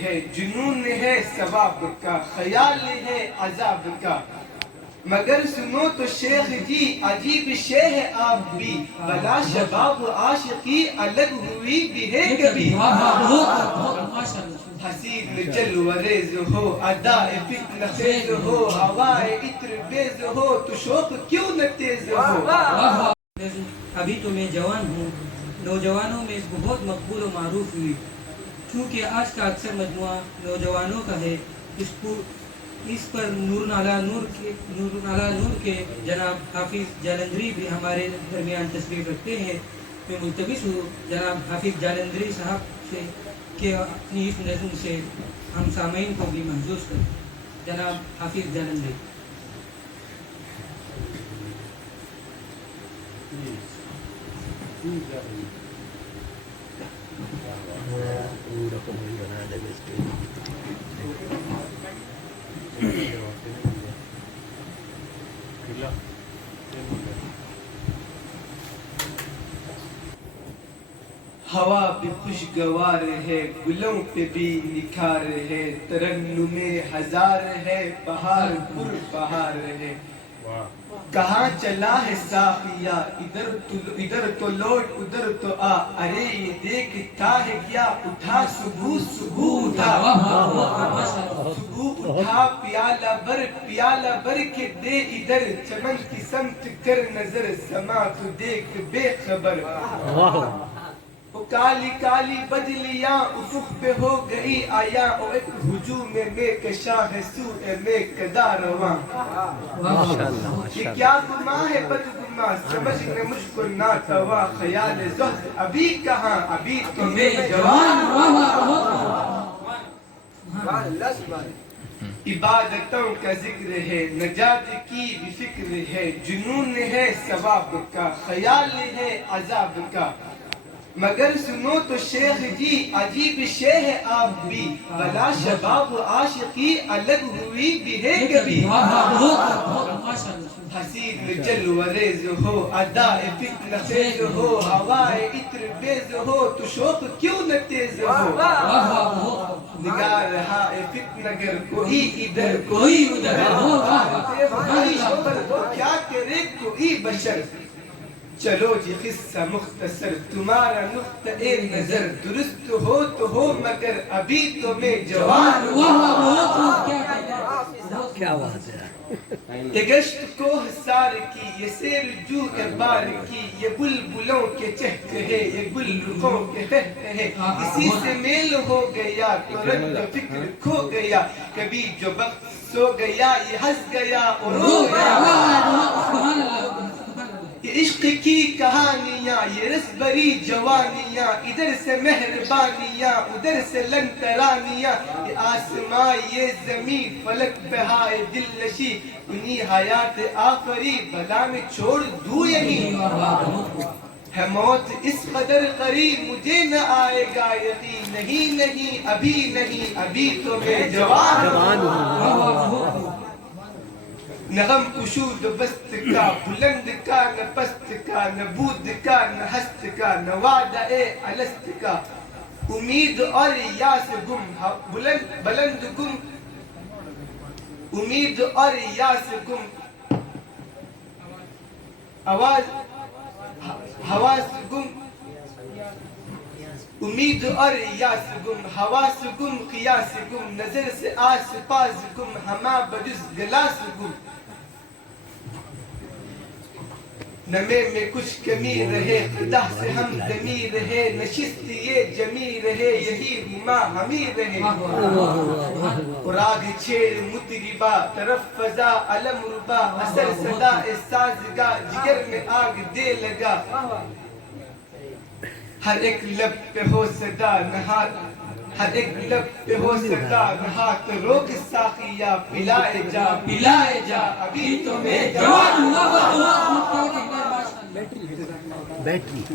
ہے جنون ہے ثواب کا، خیال ہے عذاب کا، مگر سنو تو شیخ جی عجیب شے ہے آپ بھی، بلا شباب عاشقی الگ ہوئی بھی ہے کبھی، حسین جلوہ ریز ہو ادائے فتنہ خیز ہو، ہوائے عطر بیز ہو تو شوق کیوں نہ تیز ہو۔ ابھی تو میں جوان ہوں، نوجوانوں میں بہت مقبول و معروف ہوئی، چونکہ آج کا اکثر مجموعہ نوجوانوں کا ہے، اس پر نور نالا نور کے جناب حافظ جالندری بھی ہمارے درمیان تشریف رکھتے ہیں۔ میں ملتمس ہوں جناب حافظ جالندری صاحب سے کہ اپنی اس نظم سے ہم سامعین کو بھی محظوظ کریں۔ جناب حافظ جالندری۔ ہوا بھی خوشگوار ہے، گلوں پہ بھی نکھار ہے، ترنم ہزار ہے، بہار پر بہار ہے، کہاں چلا ہے ساقیہ، ادھر تو لوٹ ادھر تو آ، ارے یہ دیکھتا ہے کیا، اٹھا صبح اٹھا پیالہ بر کے دے ادھر، چمن کی سمت کر نظر، سما تو دیکھ بے خبر، وہ کالی کالی بدلیاں افق پہ ہو گئی آیا، او ایک ہجوم میں کشا ہے سوء میں کدا رواں، یہ کیا گماں ہے بدگماں، سمجھنے مجھ کو ناتواں، خیال زہد ابھی کہاں، ابھی تو میں جوان، عبادتوں کا ذکر ہے، نجات کی بھی فکر ہے، جنون ہے ثواب کا، خیال ہے عذاب کا، مگر سنو تو شیخ جی عجیب شے ہے آپ بھی، بلا شباب عاشقی الگ ہوئی بھی ہے کبھی، حسین جلوہ ریز ہو ادائے فتنہ خیز ہو، ہوائے عطر بیز ہو تو شوق کیوں نہ تیز ہو، نگار رہا ہے فتنہ گر کوئی ادھر کوئی ادھر، کیا کرے کوئی بشر، چلو جی قصہ مختصر، تمہارا نقطۂ نظر درست ہو مگر ابھی تو میں جوان، کیا بات ہے، یہ گشت کوہ سار کی، یہ سیر جو بار کی، یہ بلبلوں کے چہچہے، یہ گل رخوں کے قہقہے، اسی سے میل ہو گیا تو رنگ فکر کھو گیا، کبھی جو وقت سو گیا یہ ہنس گیا اور رو گیا، یہ عشق کی کہانیاں، یہ رس بری جوانیاں، ادھر سے مہربانیاں ادھر سے لن ترانیاں، یہ آسماں یہ زمین فلک بہائے دل نشی، انہی حیات آفری بلا میں چھوڑ دوں یہی، ہے موت اس قدر قریب مجھے نہ آئے گا یقین، نہیں ابھی تو میں جوان ہوں، نہ غم کشود بست کا، بلند کا نہ پست کا، نہ بود کا نہ ہست کا، نہ وعدہ الست کا، امید اور یاس گم، بلند گم، امید اور یاس گم، آواز حواس گم، امید اور یاس گم، حواس گم، قیاس گم، نظر سے آس پاس گم، ہما بجز گلاس گم، نمے میں کچھ کمی رہے، قدح سے ہم دمی رہے، نشست یہ جمی رہے، یہی ہما ہمی رہے، راگ چھیڑ مطربا طرف فضا علم ربا، اثر صدا سازگا، جگر میں آگ دے لگا، ہر ایک لب پہ ہو صدا نہات، ہر ایک لب پہ ہو صدا نہات، روک ساقیہ پلائے جا، ابھی تو میں جوان ہوں، بیٹری